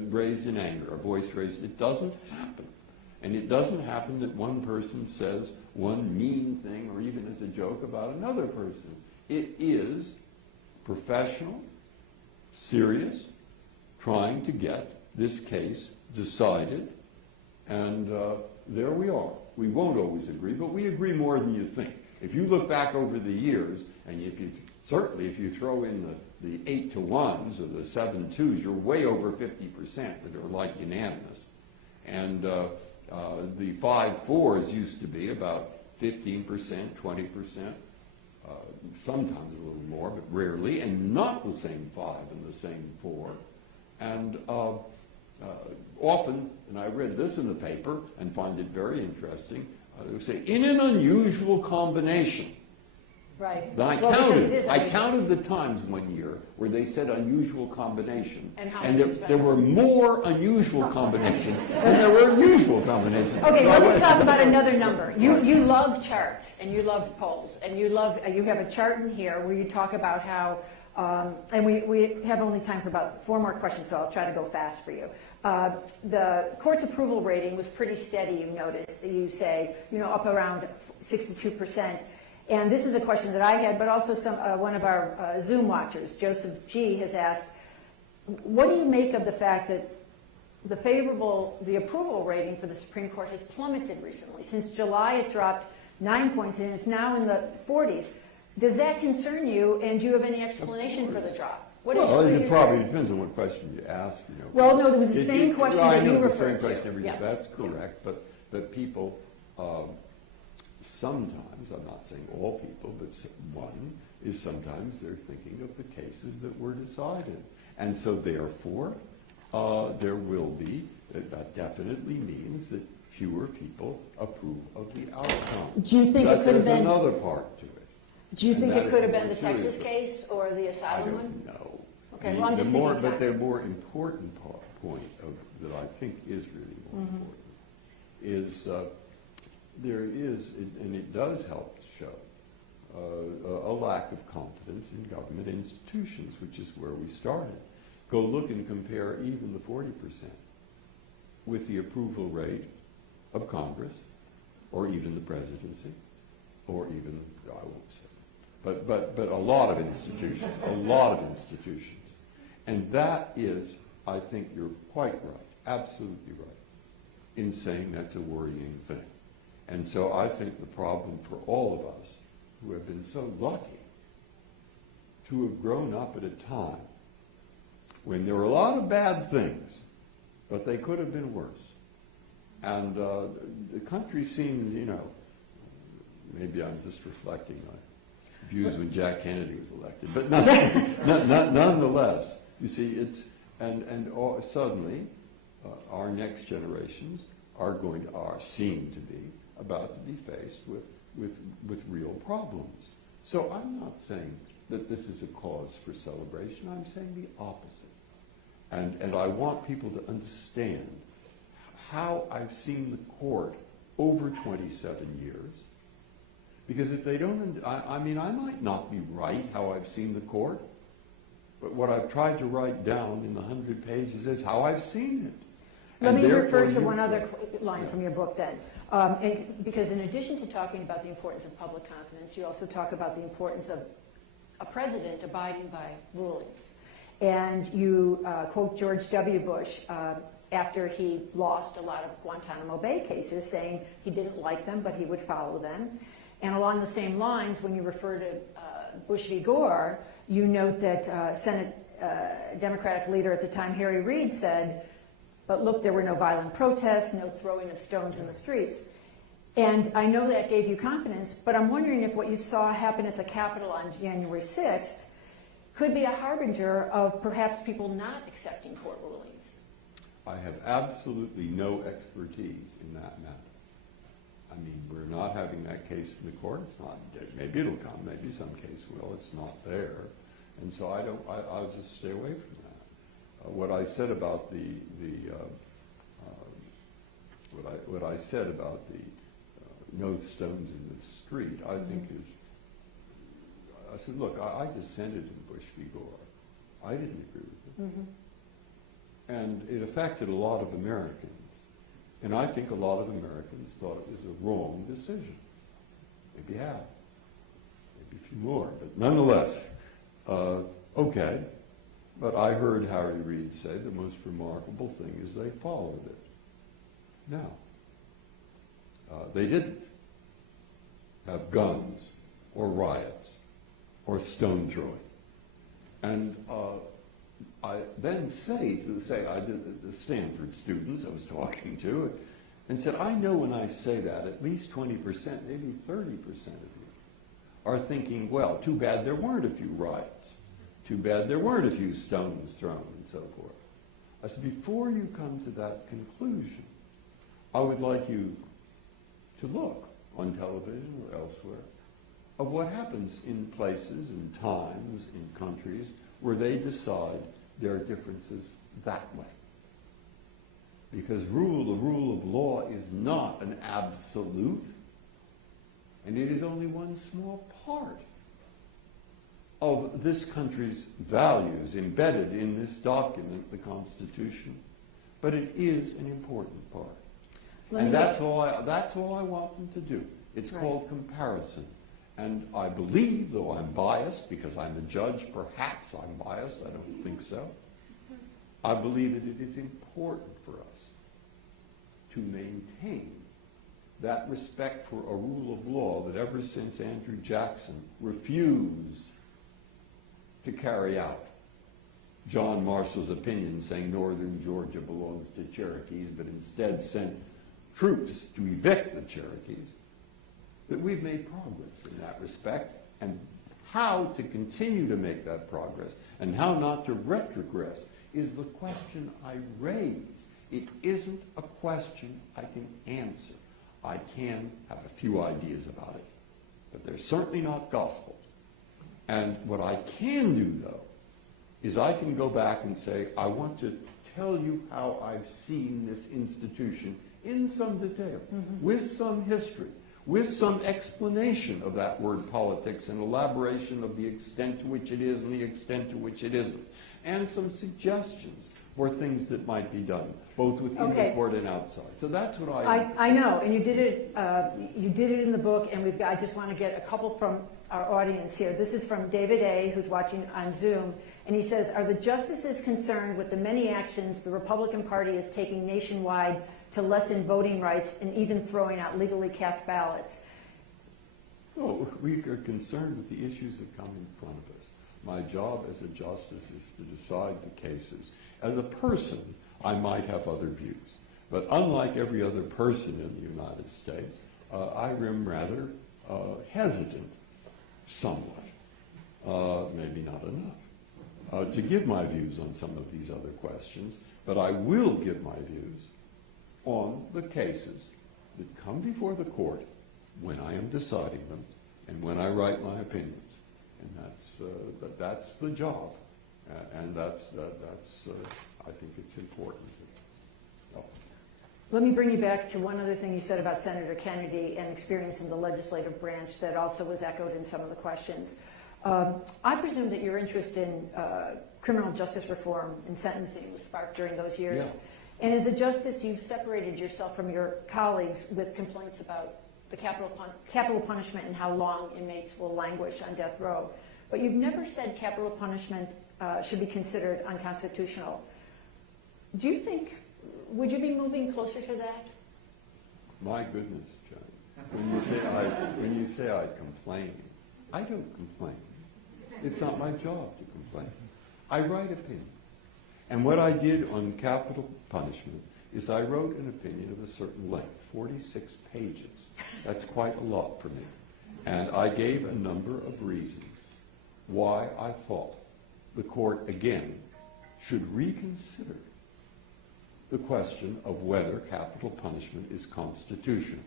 raised in anger, a voice raised. It doesn't happen. And it doesn't happen that one person says one mean thing or even as a joke about another person. It is professional, serious, trying to get this case decided, and there we are. We won't always agree, but we agree more than you think. If you look back over the years, and certainly if you throw in the 8-to-1s or the 7-2s, you're way over 50% that are like unanimous. And the 5-4s used to be about 15%, 20%, sometimes a little more, but rarely, and not the same 5 and the same 4. And often, and I read this in the paper and find it very interesting, they would say, in an unusual combination. Right. Then I Well, because it counted. is I unusual. counted the times one year where they said unusual combination, And how and many there were more unusual combinations than there were usual combinations. Okay, So I let me went- talk about another number. You love charts and you love polls, and you have a chart in here where you talk about how, and we have only time for about 4 more questions, so I'll try to go fast for you. The court's approval rating was pretty steady, you noticed. You say, up around 62%. And this is a question that I had, but also one of our Zoom watchers, Joseph G., has asked, what do you make of the fact that the approval rating for the Supreme Court has plummeted recently? Since July, it dropped 9 points, and it's now in the 40s. Does that concern you, and do you have any explanation for the drop? Well, it probably depends on what question you ask. Well, no, it was the same question that you referred to. I know the same question every day. Yeah. That's correct, but people sometimes, I'm not saying all people, but one is sometimes they're thinking of the cases that were decided. And so therefore, there will be, that definitely means that fewer people approve of the outcome. Do you think it could have There's been? another part to it. Do you And think that it is could have more been the serious Texas one. case or the I asylum one? don't know. Okay, well, I'm just thinking But time. the more important point that I think is really more Mm-hmm. important is there is, and it does help to show, a lack of confidence in government institutions, which is where we started. Go look and compare even the 40% with the approval rate of Congress, or even the presidency, or even, I won't say, but a lot of institutions, And that is, I think you're quite right, absolutely right, in saying that's a worrying thing. And so I think the problem for all of us who have been so lucky to have grown up at a time when there were a lot of bad things, but they could have been worse. And the country seemed, maybe I'm just reflecting on views when Jack Kennedy was elected, but nonetheless, you see, suddenly our next generations seem to be about to be faced with real problems. So I'm not saying that this is a cause for celebration. I'm saying the opposite. And I want people to understand how I've seen the court over 27 years. Because if they don't, I might not be right how I've seen the court, but what I've tried to write down in the 100 pages is how I've seen it. Let And me therefore refer to you- one other line from your book then. Because in addition to talking about the importance of public confidence, you also talk about the importance of a president abiding by rulings. And you quote George W. Bush after he lost a lot of Guantanamo Bay cases, saying he didn't like them, but he would follow them. And along the same lines, when you refer to Bush v. Gore, you note that Senate Democratic leader at the time, Harry Reid, said, but look, there were no violent protests, no throwing of stones in the streets. And I know that gave you confidence, but I'm wondering if what you saw happen at the Capitol on January 6th could be a harbinger of perhaps people not accepting court rulings. I have absolutely no expertise in that matter. I mean, we're not having that case from the court. It's not. Maybe it'll come. Maybe some case will. It's not there, and so I'll just stay away from that. What I said about what I said about the no stones in the street, I think is. I said, look, I dissented in Bush v. Gore. I didn't agree with it, and it affected a lot of Americans. And I think a lot of Americans thought it was a wrong decision. Maybe half, maybe a few more, but nonetheless, okay. But I heard Harry Reid say the most remarkable thing is they followed it. Now, they didn't have guns or riots or stone throwing. And I then I did the Stanford students I was talking to, and said, I know when I say that, at least 20%, maybe 30% of you are thinking, well, too bad there weren't a few riots. Too bad there weren't a few stones thrown and so forth. I said, before you come to that conclusion, I would like you to look on television or elsewhere of what happens in places and times in countries where they decide there are differences that way. Because the rule of law is not an absolute, and it is only one small part of this country's values embedded in this document, the Constitution, but it is an important part. And that's all I want them to do. It's called comparison. And I believe, though I'm biased, because I'm a judge, perhaps I'm biased, I don't think so, I believe that it is important for us to maintain that respect for a rule of law that ever since Andrew Jackson refused to carry out John Marshall's opinion saying northern Georgia belongs to Cherokees, but instead sent troops to evict the Cherokees, that we've made progress in that respect, and how to continue to make that progress and how not to retrogress is the question I raise. It isn't a question I can answer. I can have a few ideas about it, but they're certainly not gospel. And what I can do, though, is I can go back and say, I want to tell you how I've seen this institution in some detail, with some history, with some explanation of that word politics and elaboration of the extent to which it is and the extent to which it isn't, and some suggestions for things that might be done, both within the court and outside. So that's what I know, and you did it in the book, and I just want to get a couple from our audience here. This is from David A., who's watching on Zoom, and he says, are the justices concerned with the many actions the Republican Party is taking nationwide to lessen voting rights and even throwing out legally cast ballots? Oh, we are concerned with the issues that come in front of us. My job as a justice is to decide the cases. As a person, I might have other views. But unlike every other person in the United States, I am rather hesitant, somewhat, maybe not enough, to give my views on some of these other questions. But I will give my views on the cases that come before the court when I am deciding them and when I write my opinions. And that's the job. And that's I think it's important. Let me bring you back to one other thing you said about Senator Kennedy and experience in the legislative branch that also was echoed in some of the questions. I presume that your interest in criminal justice reform and sentencing was sparked during those years. Yeah. And as a justice, you've separated yourself from your colleagues with complaints about the capital punishment and how long inmates will languish on death row. But you've never said capital punishment should be considered unconstitutional. Do you think would you be moving closer to that? My goodness, John. When you say I complain, I don't complain. It's not my job to complain. I write opinions. And what I did on capital punishment is I wrote an opinion of a certain length, 46 pages. That's quite a lot for me. And I gave a number of reasons why I thought the court, again, should reconsider the question of whether capital punishment is constitutional.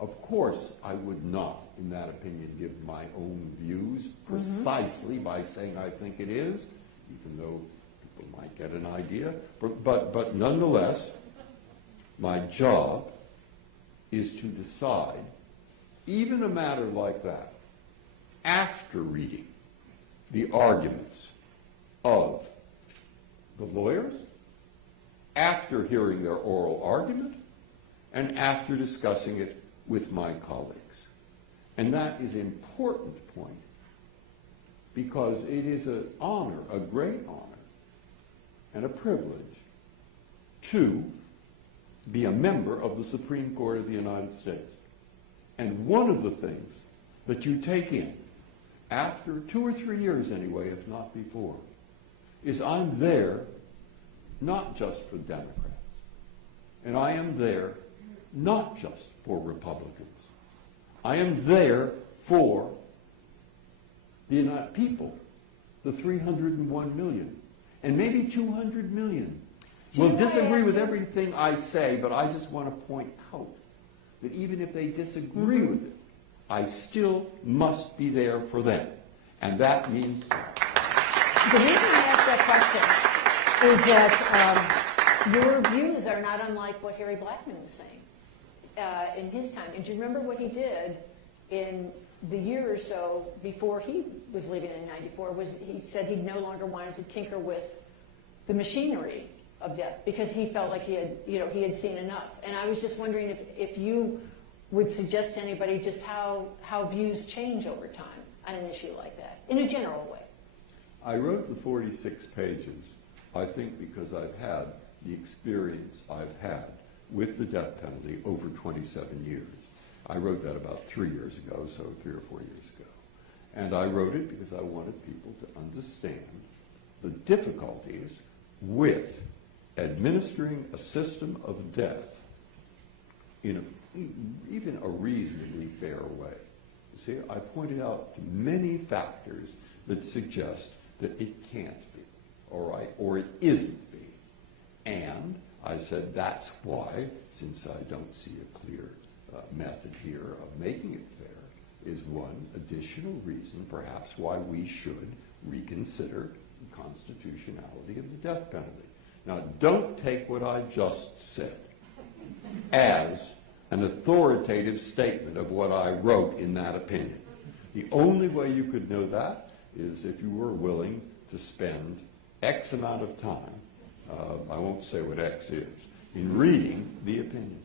Of course, I would not, in that opinion, give my own views precisely by saying I think it is, even though people might get an idea. But nonetheless, my job is to decide, even a matter like that, after reading the arguments of the lawyers, after hearing their oral argument, and after discussing it with my colleagues. And that is an important point, because it is an honor, a great honor, and a privilege to be a member of the Supreme Court of the United States. And one of the things that you take in, after 2 or 3 years anyway, if not before, is I'm there not just for Democrats, and I am there not just for Republicans. I am there for the United people, the 301 million, and maybe 200 million will disagree with everything I say, but I just want to point out that even if they disagree with it, I still must be there for them. And that means... The reason I asked that question is that your views are not unlike what Harry Blackmun was saying in his time. And do you remember what he did in the year or so before he was leaving in '94? He said he no longer wanted to tinker with the machinery of death because he felt like he had seen enough. And I was just wondering if you would suggest to anybody just how views change over time on an issue like that, in a general way. I wrote the 46 pages, I think, because I've had the experience I've had with the death penalty over 27 years. I wrote that about 3 years ago, so 3 or 4 years ago. And I wrote it because I wanted people to understand the difficulties with administering a system of death in even a reasonably fair way. You see, I pointed out many factors that suggest that it can't be, all right, or it isn't be. And I said that's why, since I don't see a clear method here of making it fair, is one additional reason perhaps why we should reconsider the constitutionality of the death penalty. Now, don't take what I just said as an authoritative statement of what I wrote in that opinion. The only way you could know that is if you were willing to spend X amount of time, I won't say what X is, in reading the opinion.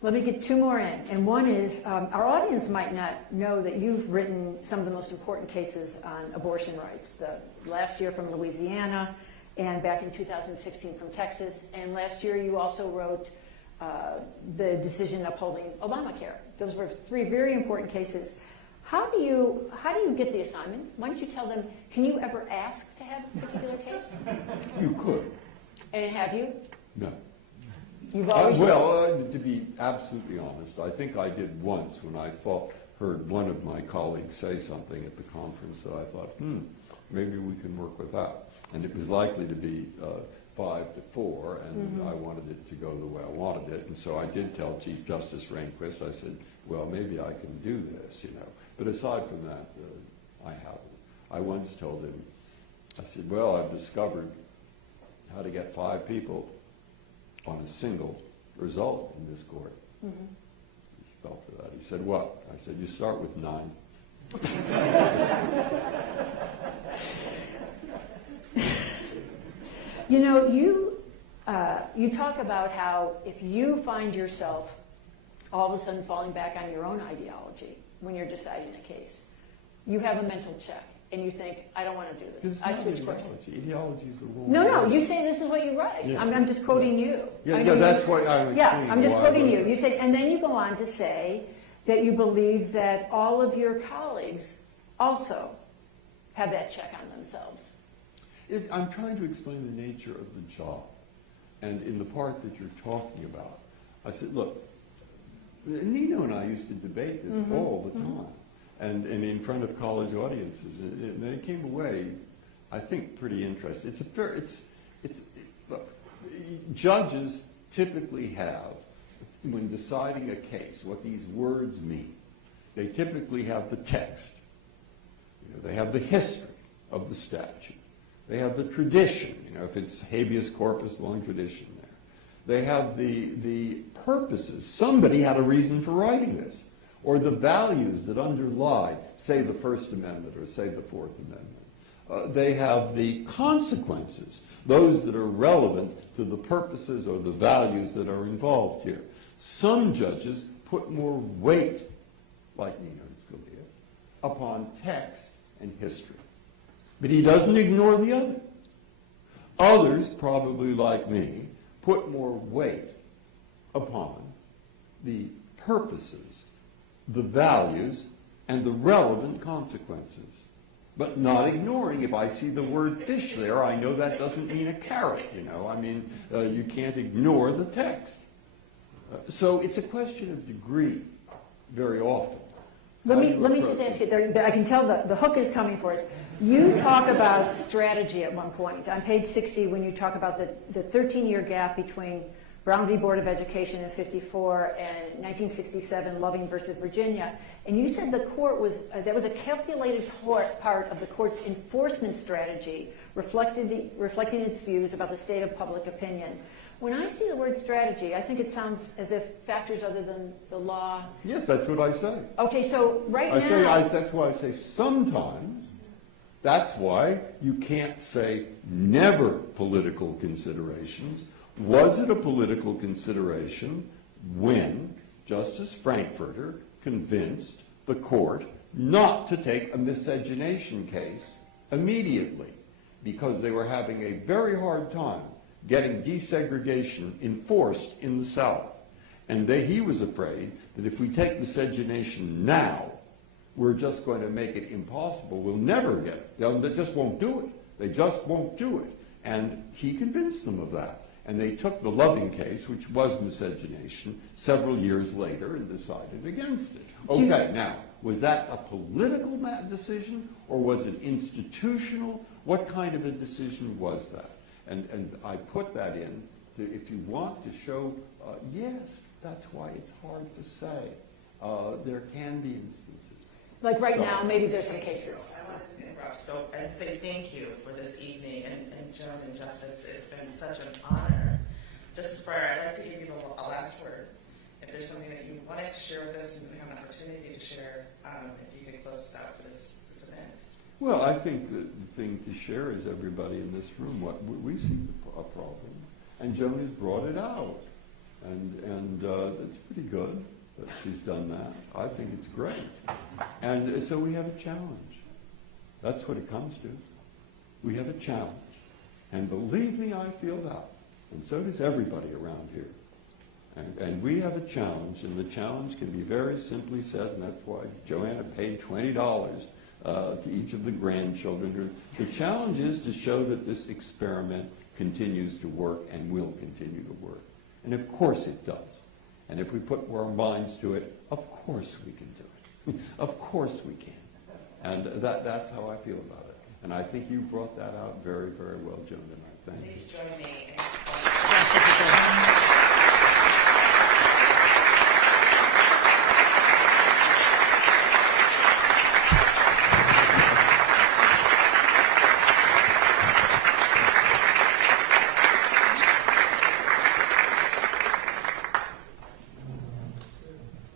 Let me get 2 more in. And one is, our audience might not know that you've written some of the most important cases on abortion rights. Last year from Louisiana, and back in 2016 from Texas. And last year you also wrote the decision upholding Obamacare. Those were 3 very important cases. How do you get the assignment? Why don't you tell them, can you ever ask to have a particular case? You could. And have you? No. You've always... To be absolutely honest, I think I did once when I heard one of my colleagues say something at the conference that I thought, maybe we can work with that. And it was likely to be 5-4, and I wanted it to go the way I wanted it. And so I did tell Chief Justice Rehnquist, I said, well, maybe I can do this, you know. But aside from that, I haven't. I once told him, I said, well, I've discovered how to get 5 people on a single result in this court. He fell for that. He said, what? I said, you start with 9. You know, you talk about how if you find yourself all of a sudden falling back on your own ideology when you're deciding a case, you have a mental check. and you think, I don't want to do this. It's I not switch courses. ideology. Ideology is the wrong No, word. you say this is what you write. Yeah. I'm just quoting you. Yeah, I know that's why I'm Yeah, explaining I'm just why I quoting you. wrote it. You say, and then you go on to say that you believe that all of your colleagues also have that check on themselves. I'm trying to explain the nature of the job. And in the part that you're talking about, I said, look, Nino and I used to debate this all the time, and in front of college audiences, and they came away, I think, pretty interested. Look, judges typically have, when deciding a case, what these words mean. They typically have the text. They have the history of the statute. They have the tradition. If it's habeas corpus, long tradition there. They have the purposes. Somebody had a reason for writing this. Or the values that underlie, say, the First Amendment or, say, the Fourth Amendment. They have the consequences, those that are relevant to the purposes or the values that are involved here. Some judges put more weight, like Nino Scalia, upon text and history. But he doesn't ignore the other. Others, probably like me, put more weight upon the purposes, the values, and the relevant consequences. But not ignoring, if I see the word fish there, I know that doesn't mean a carrot, you can't ignore the text. So it's a question of degree very often. Let me just ask you, I can tell the hook is coming for us. You talk about strategy at one point. On page 60, when you talk about the 13-year gap between Brown v. Board of Education in 54 and 1967, Loving versus Virginia, and you said the court that was a calculated part of the court's enforcement strategy, reflecting its views about the state of public opinion. When I see the word strategy, I think it sounds as if factors other than the law. Yes, that's what I say. Okay, so now. That's why I say sometimes. That's why you can't say never political considerations. Was it a political consideration when Justice Frankfurter convinced the court not to take a miscegenation case immediately because they were having a very hard time getting desegregation enforced in the South? And he was afraid that if we take miscegenation now, we're just going to make it impossible. We'll never get it. They just won't do it. They just won't do it. And he convinced them of that. And they took the Loving case, which was miscegenation, several years later and decided against it. Okay, now, was that a political decision or was it institutional? What kind of a decision was that? And I put that in if you want to show, yes, that's why it's hard to say. There can be instances. Like right now, maybe there's some cases. I wanted to interrupt and say thank you for this evening. And Joan and Justice, it's been such an honor. Justice Breyer, I'd like to give you the last word. If there's something that you wanted to share with us and you have an opportunity to share, if you could close us out for this event. Well, I think the thing to share is everybody in this room, we see a problem. And Joan has brought it out. And it's pretty good that she's done that. I think it's great. And so we have a challenge. That's what it comes to. We have a challenge. And believe me, I feel that. And so does everybody around here. And we have a challenge, and the challenge can be very simply said, and that's why Joanna paid $20 to each of the grandchildren. The challenge is to show that this experiment continues to work and will continue to work. And of course it does. And if we put our minds to it, of course we can do it. Of course we can. And that's how I feel about it. And I think you brought that out very, very well, Joan, tonight. Thank you. Please join me